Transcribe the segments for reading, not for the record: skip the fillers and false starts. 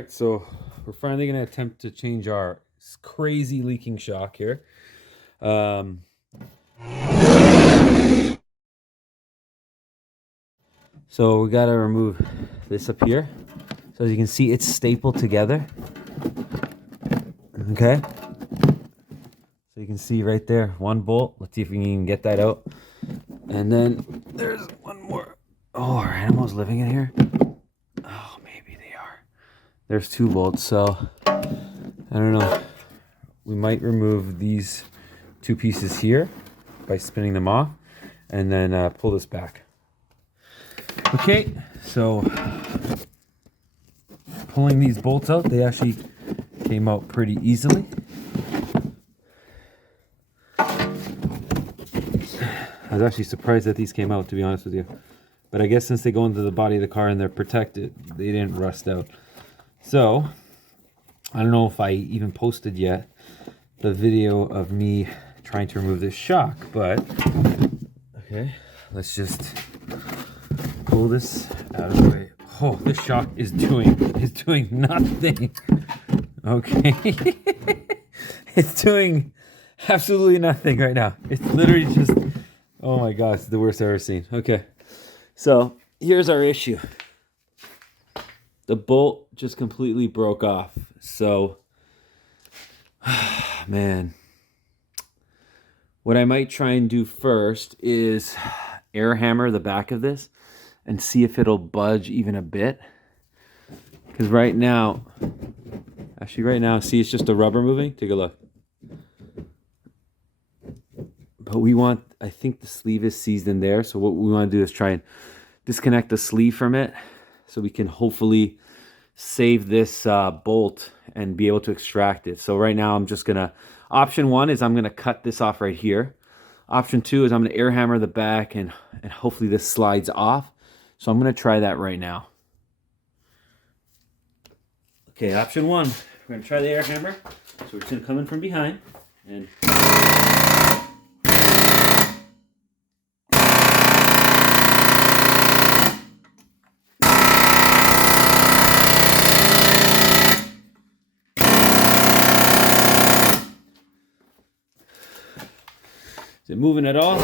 right, so we're finally going to attempt to change our crazy leaking shock here. So we got to remove this up here. So as you can see, it's stapled together. Okay. So you can see right there, one bolt. Let's see if we can even get that out. And then there's one more. Oh, are animals living in here? Oh, maybe they are. There's two bolts, so I don't know. We might remove these two pieces here by spinning them off and then pull this back. Okay, so pulling these bolts out, they actually came out pretty easily. I was actually surprised that these came out, to be honest with you. But I guess since they go into the body of the car and they're protected, they didn't rust out. So, I don't know if I even posted yet the video of me trying to remove this shock, but okay, let's just pull this out of the way. Oh, this shock is doing nothing. Okay. It's doing absolutely nothing right now. It's literally just, oh my gosh, it's the worst I've ever seen. Okay. So here's our issue. The bolt just completely broke off. So, man, what I might try and do first is air hammer the back of this and see if it'll budge even a bit. Because right now, see, it's just the rubber moving. Take a look. But we want, I think the sleeve is seized in there. So what we want to do is try and disconnect the sleeve from it so we can hopefully save this bolt and be able to extract it. So right now I'm just gonna, option one is I'm gonna cut this off right here. Option two is I'm gonna air hammer the back and hopefully this slides off. So I'm gonna try that right now. Okay, option one, we're gonna try the air hammer. So we're just gonna come in from behind and is it moving at all?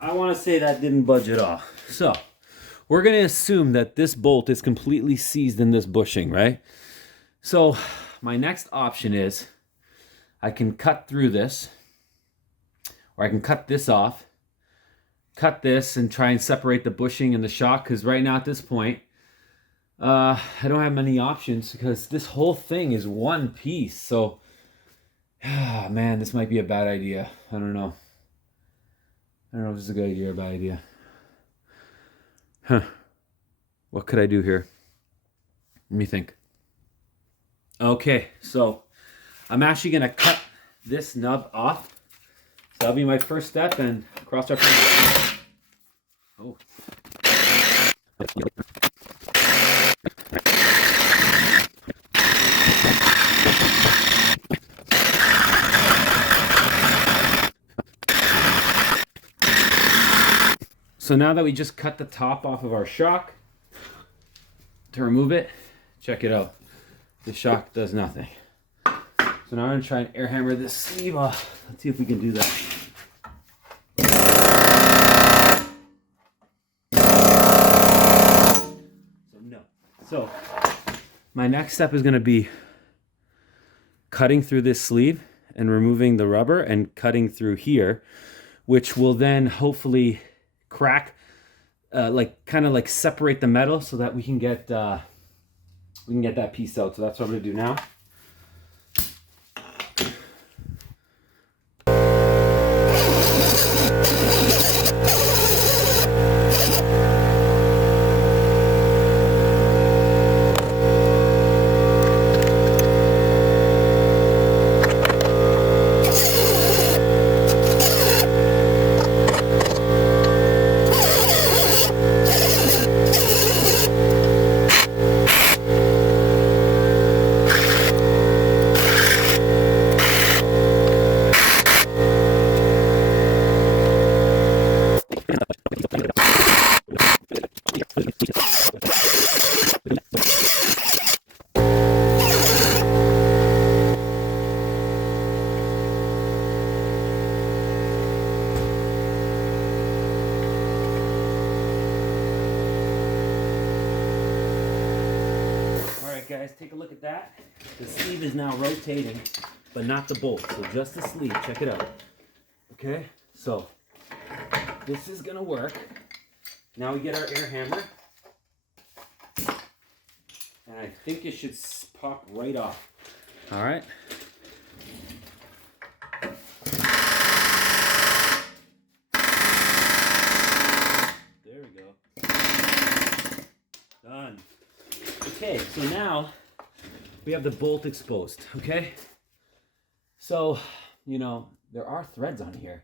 I want to say that didn't budge at all. So we're going to assume that this bolt is completely seized in this bushing, right? So my next option is I can cut through this, or I can cut this off, cut this and try and separate the bushing and the shock, because right now at this point, I don't have many options because this whole thing is one piece. So, man, this might be a bad idea. I don't know. I don't know if this is a good idea or a bad idea. Huh. What could I do here? Let me think. Okay, so I'm actually going to cut this nub off. So that'll be my first step and cross our fingers. Oh. So now that we just cut the top off of our shock, to remove it, check it out. The shock does nothing. So now I'm going to try and air hammer this sleeve off. Let's see if we can do that. So no. So my next step is going to be cutting through this sleeve and removing the rubber and cutting through here, which will then hopefully crack, kind of like separate the metal so that we can get that piece out. So that's what I'm going to do now. guys, take a look at that. The sleeve is now rotating, but not the bolt. So just the sleeve, check it out. Okay, so this is gonna work. Now we get our air hammer. And I think it should pop right off. All right. There we go. Done. Okay, so now we have the bolt exposed, okay? So, you know, there are threads on here.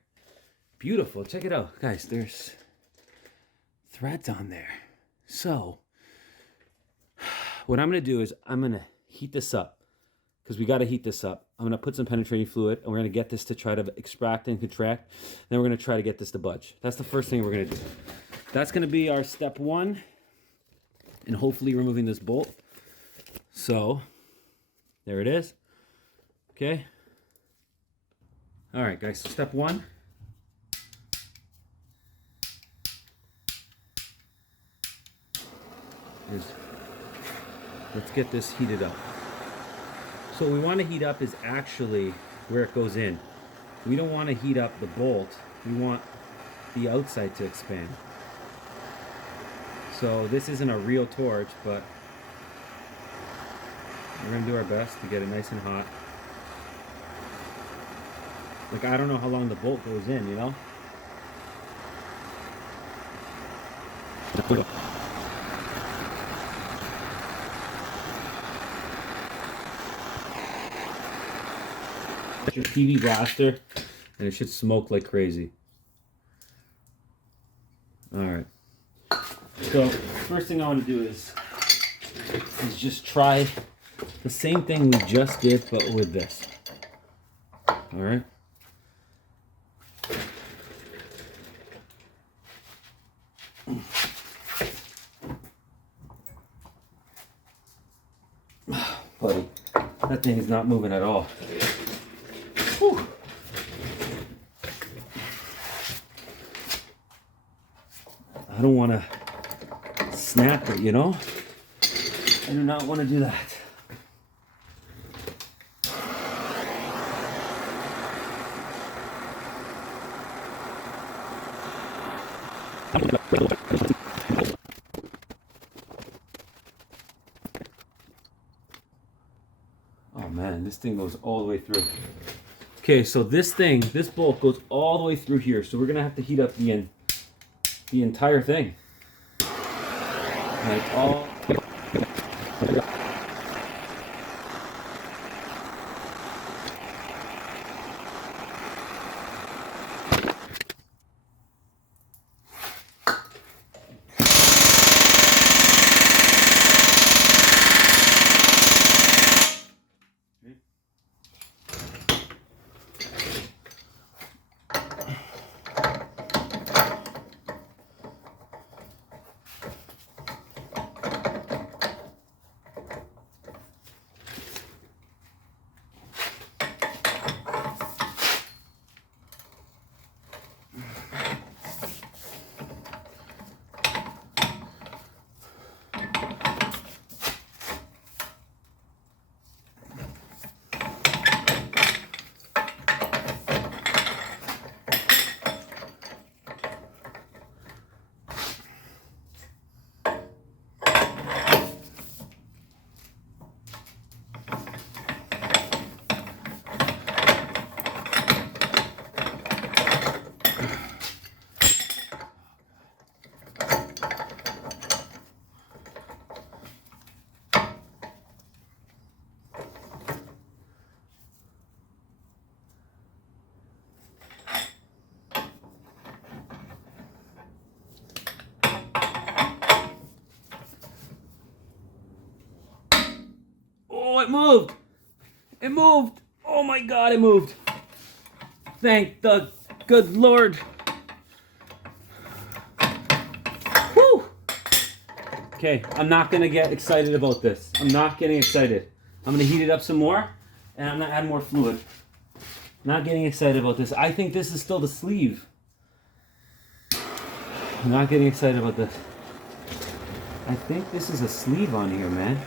Beautiful, check it out. Guys, there's threads on there. So, what I'm gonna do is I'm gonna heat this up because we gotta heat this up. I'm gonna put some penetrating fluid and we're gonna get this to try to extract and contract. Then we're gonna try to get this to budge. That's the first thing we're gonna do. That's gonna be our step one, and hopefully removing this bolt. So, there it is. Okay. All right, guys, so step one. Is let's get this heated up. So what we want to heat up is actually where it goes in. We don't want to heat up the bolt. We want the outside to expand. So this isn't a real torch, but we're going to do our best to get it nice and hot. Like, I don't know how long the bolt goes in, you know? Your TV blaster, and it should smoke like crazy. Alright. So, first thing I want to do is just try the same thing we just did, but with this. Alright. Buddy, that thing is not moving at all. Whew. I don't want to snap it, you know? I do not want to do that. Oh man, this thing goes all the way through. Okay, so this bolt goes all the way through here. So we're gonna have to heat up the entire thing. Like all. Oh, it moved! It moved! Oh my God, it moved! Thank the good Lord! Whew! Okay, I'm not gonna get excited about this. I'm not getting excited. I'm gonna heat it up some more, and I'm gonna add more fluid. Not getting excited about this. I think this is still the sleeve. I'm not getting excited about this. I think this is a sleeve on here, man.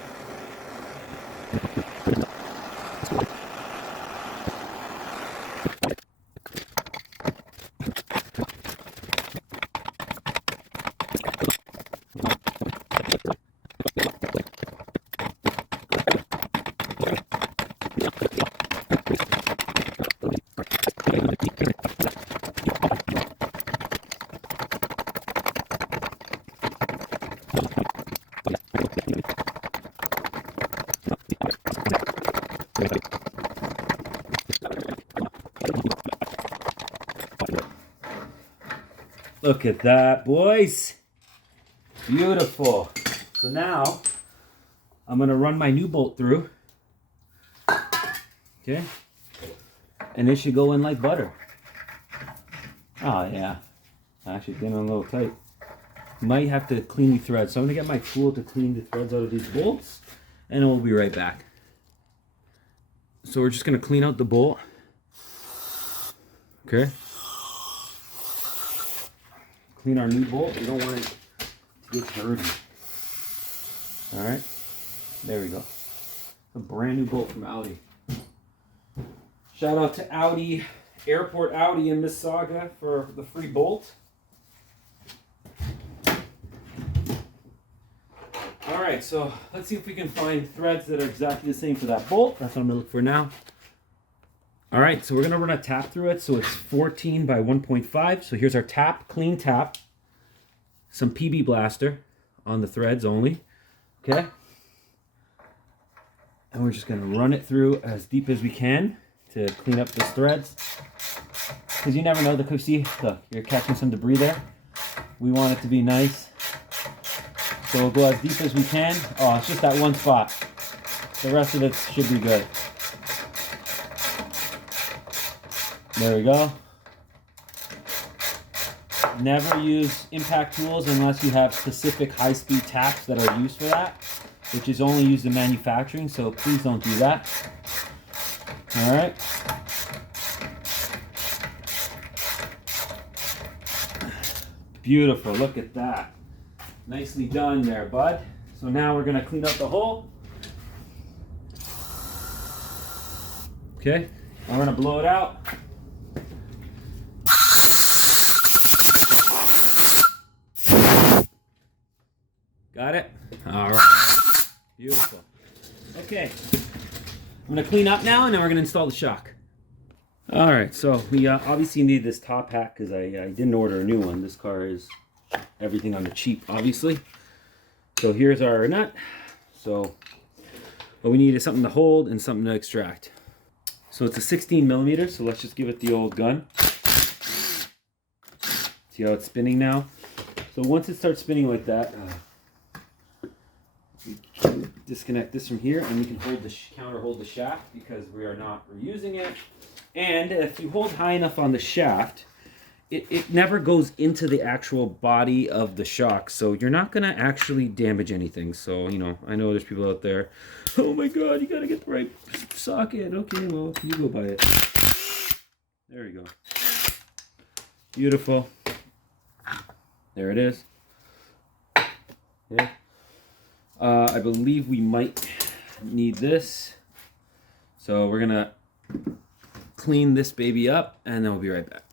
Look at that, boys. Beautiful. So now I'm going to run my new bolt through. Okay. And it should go in like butter. Oh, yeah. Actually, getting a little tight. Might have to clean the threads. So I'm going to get my tool to clean the threads out of these bolts. And we'll be right back. So we're just going to clean out the bolt. Okay. Clean our new bolt. We don't want it to get dirty. Alright. There we go. A brand new bolt from Audi. Shout out to Audi, Airport Audi in Mississauga for the free bolt. Alright, so let's see if we can find threads that are exactly the same for that bolt. That's what I'm going to look for now. Alright, so we're going to run a tap through it. So it's 14 by 1.5. So here's our tap, clean tap. Some PB blaster on the threads only. Okay. And we're just going to run it through as deep as we can to clean up those threads. Because you never know, look, you're catching some debris there. We want it to be nice. So we'll go as deep as we can. Oh, it's just that one spot. The rest of it should be good. There we go. Never use impact tools unless you have specific high-speed taps that are used for that, which is only used in manufacturing, so please don't do that. Alright. Beautiful, look at that. Nicely done there, bud. So now we're going to clean up the hole. Okay, I'm going to blow it out. Got it? All right. Beautiful. Okay. I'm going to clean up now, and then we're going to install the shock. All right. So we obviously need this top hat because I didn't order a new one. This car is everything on the cheap, obviously. So here's our nut. So what we need is something to hold and something to extract. So it's a 16 millimeter. So let's just give it the old gun. See how it's spinning now? So once it starts spinning like that, we can disconnect this from here, and we can hold the counter hold the shaft because we are not reusing it. And if you hold high enough on the shaft, it never goes into the actual body of the shock, so you're not going to actually damage anything. So, you know, I know there's people out there, oh my god, you got to get the right socket. Okay, well, you go buy it. There you go. Beautiful. There it is. Yeah. I believe we might need this. So we're going to clean this baby up, and then we'll be right back.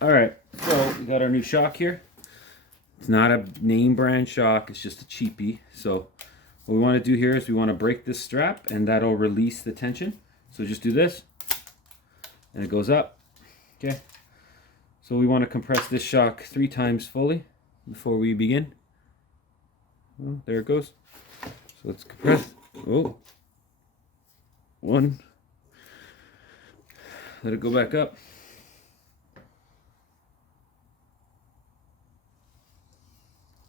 Alright, so we got our new shock here. It's not a name brand shock, it's just a cheapie. So what we want to do here is we want to break this strap, and that'll release the tension. So just do this, and it goes up. Okay. So we want to compress this shock 3 times fully before we begin. Oh, there it goes. So let's compress. Oh. 1. Let it go back up.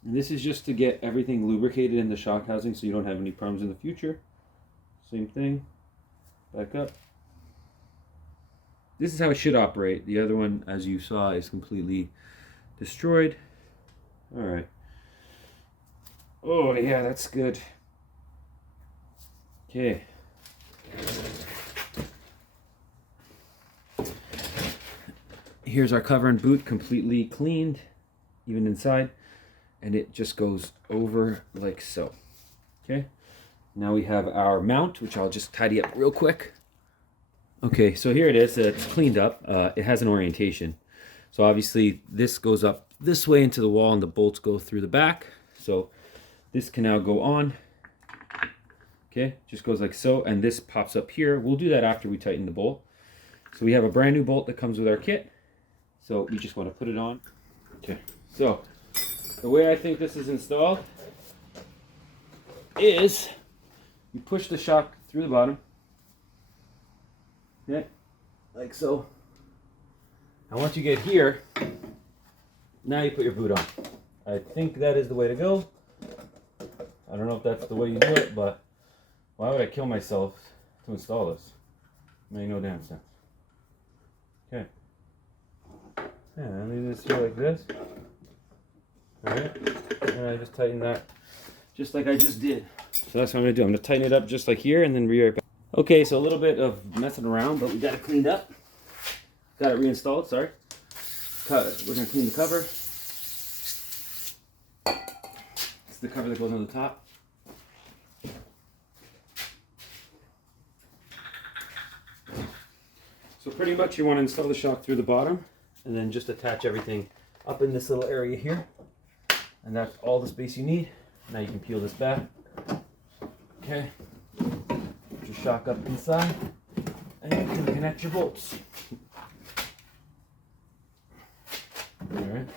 And this is just to get everything lubricated in the shock housing so you don't have any problems in the future. Same thing. Back up. This is how it should operate. The other one, as you saw, is completely destroyed. Alright. Oh, yeah, that's good. Okay. Here's our cover and boot completely cleaned, even inside. And it just goes over like so. Okay. Now we have our mount, which I'll just tidy up real quick. Okay, so here it is. It's cleaned up. It has an orientation. So obviously this goes up this way into the wall and the bolts go through the back. So this can now go on. Okay, just goes like so, and this pops up here. We'll do that after we tighten the bolt. So we have a brand new bolt that comes with our kit. So we just want to put it on. Okay, so the way I think this is installed is you push the shock through the bottom. Okay, like so. And once you get here, now you put your boot on. I think that is the way to go. I don't know if that's the way you do it, but why would I kill myself to install this? Make no damn sense. Okay. Yeah, I leave this here like this. Alright. And I just tighten that just like I just did. So that's what I'm going to do. I'm going to tighten it up just like here and then be right back. Okay, so a little bit of messing around, but we got it cleaned up. Got it reinstalled, sorry. We're going to clean the cover. It's the cover that goes on the top. So pretty much you want to install the shock through the bottom and then just attach everything up in this little area here. And that's all the space you need. Now you can peel this back. Okay. Put your shock up inside and you can connect your bolts. Alright.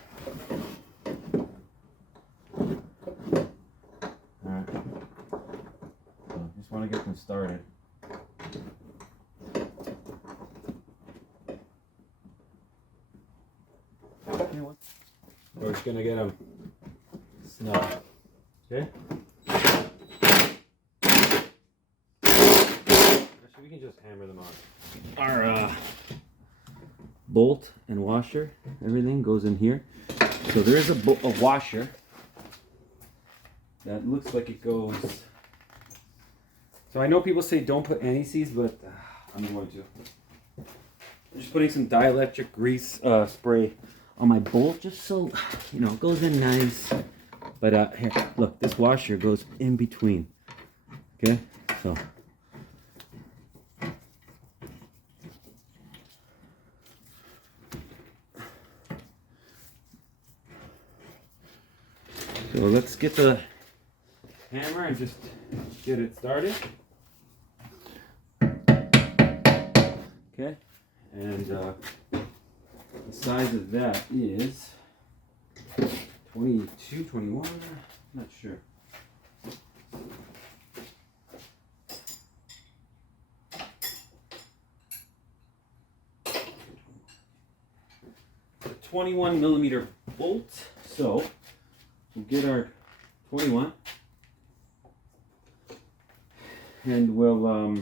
Alright. So just want to get them started. We're just going to get them snug. Okay? Actually, we can just hammer them on. Our bolt and washer, everything goes in here. So there is a washer that looks like it goes. So I know people say don't put anti-seize, but I'm going to. I'm just putting some dielectric grease spray on my bolt just so, you know, it goes in nice. But here, look, this washer goes in between. Okay, so. So let's get the hammer and just get it started. Okay, and the size of that is 22, 21, not sure. A 21 millimeter bolt, so we'll get our 21 and we'll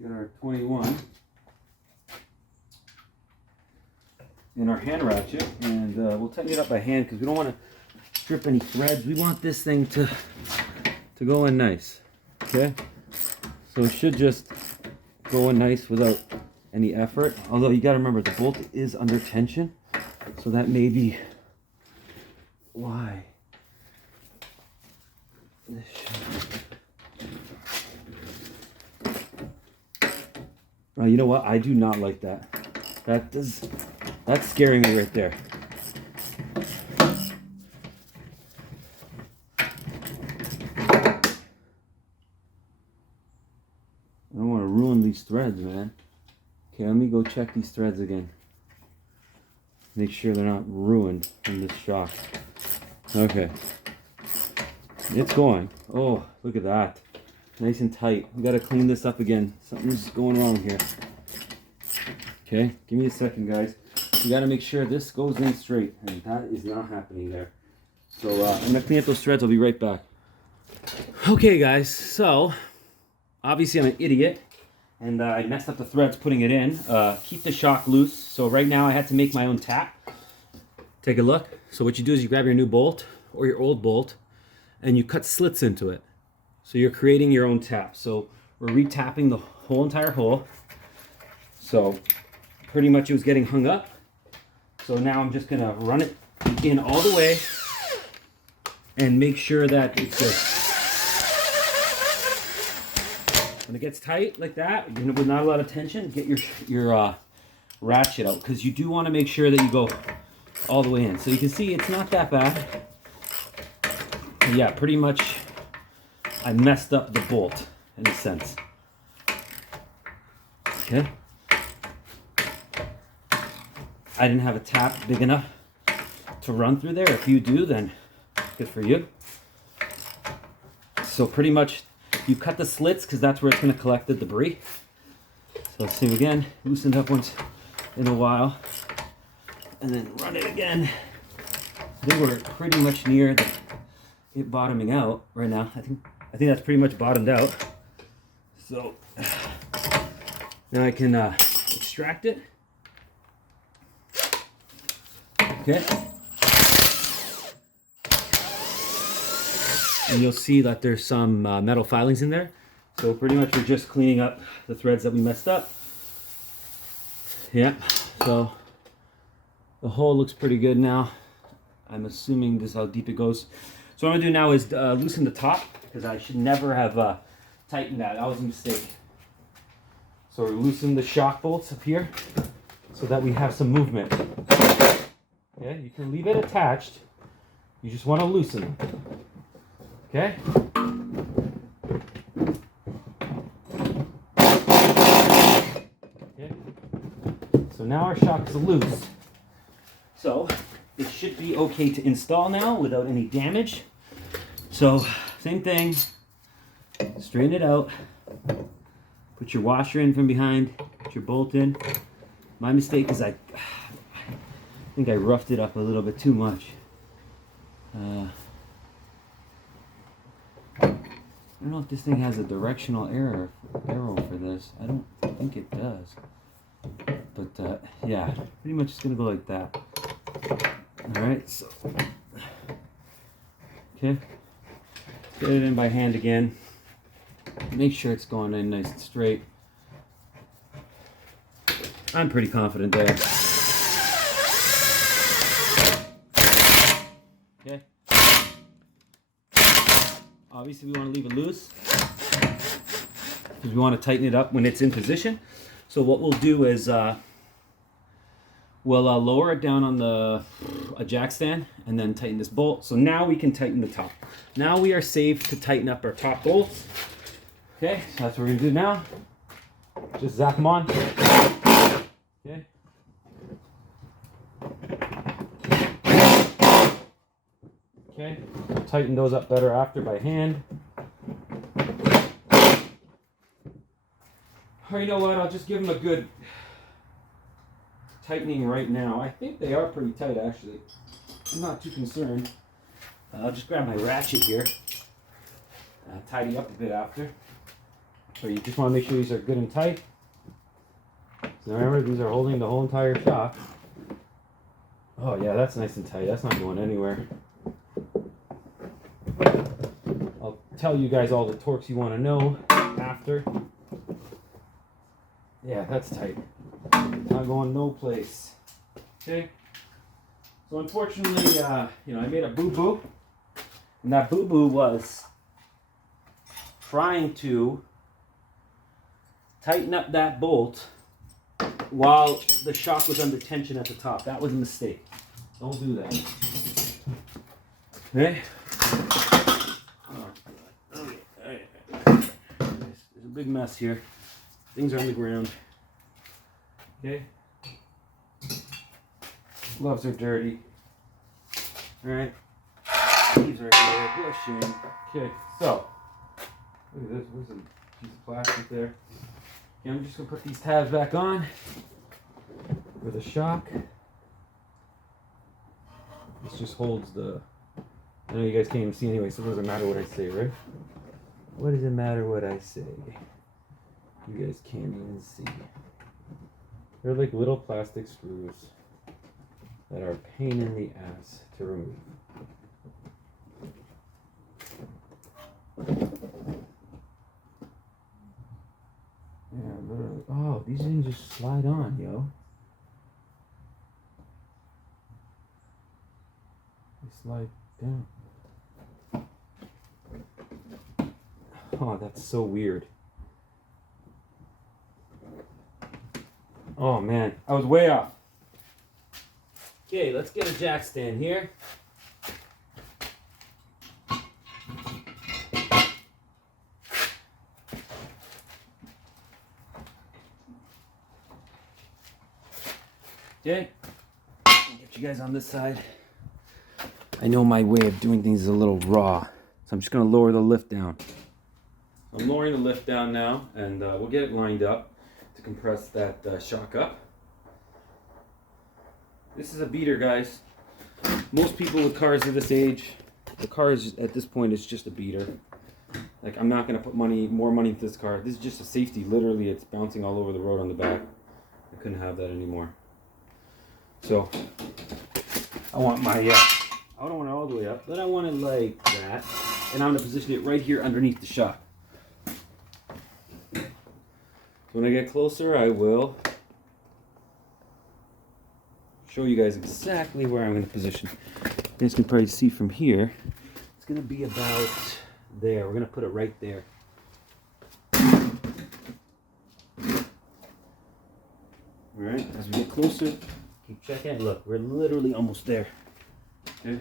get our 21 in our hand ratchet, and we'll tighten it up by hand because we don't want to strip any threads. We want this thing to go in nice. Okay, so it should just go in nice without any effort, although you got to remember the bolt is under tension, so that may be why this you know what, I do not like that. That's scaring me right there. I don't want to ruin these threads, man. Okay, let me go check these threads again. Make sure they're not ruined from this shock. Okay. It's going. Oh, look at that. Nice and tight. We got to clean this up again. Something's going wrong here. Okay, give me a second, guys. You got to make sure this goes in straight, and that is not happening there. So I'm going to clean up those threads. I'll be right back. Okay, guys. So obviously I'm an idiot, and I messed up the threads putting it in. Keep the shock loose. So right now I had to make my own tap. Take a look. So what you do is you grab your new bolt or your old bolt, and you cut slits into it. So you're creating your own tap. So we're retapping the whole entire hole. So pretty much it was getting hung up. So now I'm just gonna run it in all the way and make sure that it's good. When it gets tight like that, with not a lot of tension, get your ratchet out, because you do want to make sure that you go all the way in. So you can see it's not that bad. Yeah, pretty much I messed up the bolt in a sense. Okay. I didn't have a tap big enough to run through there. If you do, then good for you. So pretty much you cut the slits because that's where it's going to collect the debris. So same again, loosened up once in a while, and then run it again. I think we're pretty much near it bottoming out right now. I think that's pretty much bottomed out. So now I can extract it. Okay. And you'll see that there's some metal filings in there. So pretty much we're just cleaning up the threads that we messed up. Yeah, so the hole looks pretty good now. I'm assuming this is how deep it goes. So what I'm gonna do now is loosen the top, because I should never have tightened that. That was a mistake. So we're loosening the shock bolts up here so that we have some movement. Yeah, you can leave it attached. You just want to loosen it. Okay? Okay. So now our shock is loose. So it should be okay to install now without any damage. So same thing. Straighten it out. Put your washer in from behind. Put your bolt in. My mistake is I think I roughed it up a little bit too much. I don't know if this thing has a directional arrow for this. I don't think it does. But yeah, pretty much it's gonna go like that. All right, so okay, get it in by hand again. Make sure it's going in nice and straight. I'm pretty confident there. Okay. Obviously we want to leave it loose because we want to tighten it up when it's in position. So what we'll do is we'll lower it down on a jack stand and then tighten this bolt. So now we can tighten the top. Now we are safe to tighten up our top bolts. Okay, so that's what we're gonna do now. Just zap them on. Okay. Okay, tighten those up better after by hand. Or you know what, I'll just give them a good tightening right now. I think they are pretty tight actually. I'm not too concerned. I'll just grab my ratchet here. Tidy up a bit after. So you just want to make sure these are good and tight. So remember, these are holding the whole entire shock. Oh yeah, that's nice and tight. That's not going anywhere. I'll tell you guys all the torques you want to know after. Yeah, that's tight. Not going no place. Okay. So unfortunately, I made a boo-boo. And that boo-boo was trying to tighten up that bolt while the shock was under tension at the top. That was a mistake. Don't do that. Okay? There's a big mess here. Things are on the ground. Okay? Gloves are dirty. Alright. These are here. Bushing. Okay, so. Look at this. There's a piece of plastic there. Okay, I'm just going to put these tabs back on for the shock. This just holds the... I know you guys can't even see anyway, so it doesn't matter what I say, right? What does it matter what I say? You guys can't even see. They're like little plastic screws that are a pain in the ass to remove. Yeah, literally. Oh, these things just slide on, yo. They slide down. Oh, that's so weird. Oh man, I was way off. Okay, let's get a jack stand here. Okay, I'll get you guys on this side. I know my way of doing things is a little raw, so I'm just going to lower the lift down. I'm lowering the lift down now, and we'll get it lined up to compress that shock up. This is a beater, guys. Most people with cars of this age, the car is, at this point, is just a beater. Like, I'm not going to put more money into this car. This is just a safety. Literally, it's bouncing all over the road on the back. I couldn't have that anymore. So, I want my, I don't want it all the way up, but I want it like that. And I'm going to position it right here underneath the shock. So when I get closer, I will show you guys exactly where I'm going to position. You guys can probably see from here, it's going to be about there. We're going to put it right there. Alright, as we get closer, keep checking. Look, we're literally almost there. Okay.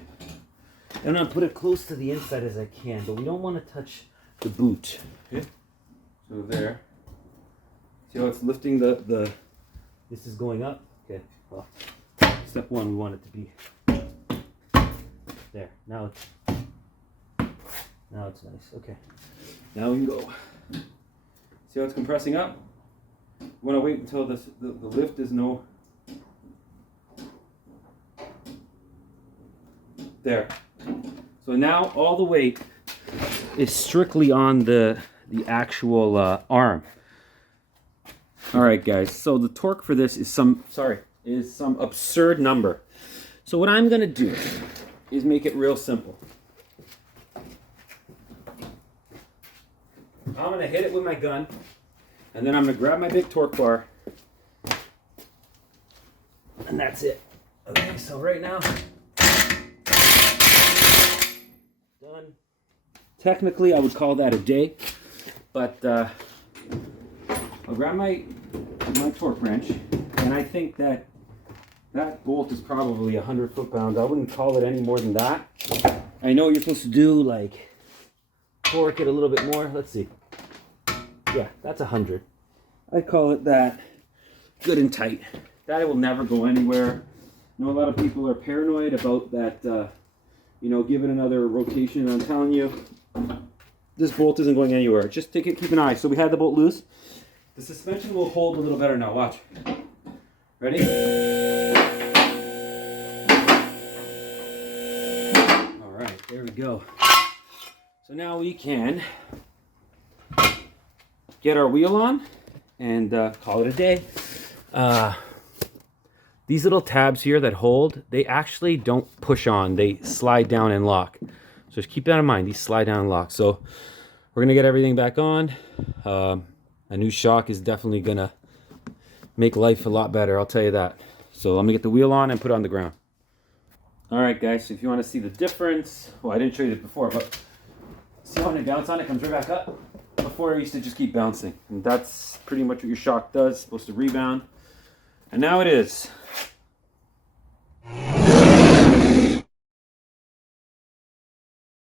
And I'm going to put it close to the inside as I can, but we don't want to touch the boot. Okay. So there. See how it's lifting the this is going up? Okay, well, step one, we want it to be there. Now it's nice. Okay. Now we can go. See how it's compressing up? You want to wait until the lift is no. There. So now all the weight is strictly on the actual arm. All right, guys. So the torque for this is some absurd number. So what I'm going to do is make it real simple. I'm going to hit it with my gun, and then I'm going to grab my big torque bar, and that's it. Okay, so right now, done. Technically, I would call that a day, but I'll grab my torque wrench, and I think that bolt is probably 100 foot-pounds. I wouldn't call it any more than that. I know you're supposed to do, like, torque it a little bit more. Let's see. Yeah, that's 100. I'd call it that. Good and tight. That will never go anywhere. I know a lot of people are paranoid about that, give it another rotation. I'm telling you, this bolt isn't going anywhere. Just keep an eye. So we had the bolt loose. The suspension will hold a little better now. Watch. Ready? All right, there we go. So now we can get our wheel on and call it a day. These little tabs here that hold, they actually don't push on. They slide down and lock. So just keep that in mind. These slide down and lock. So we're going to get everything back on. A new shock is definitely going to make life a lot better. I'll tell you that. So let me get the wheel on and put it on the ground. All right, guys. So if you want to see the difference, well, I didn't show you this before, but see how when I bounce on it, it comes right back up? Before I used to just keep bouncing. And that's pretty much what your shock does. It's supposed to rebound. And now it is.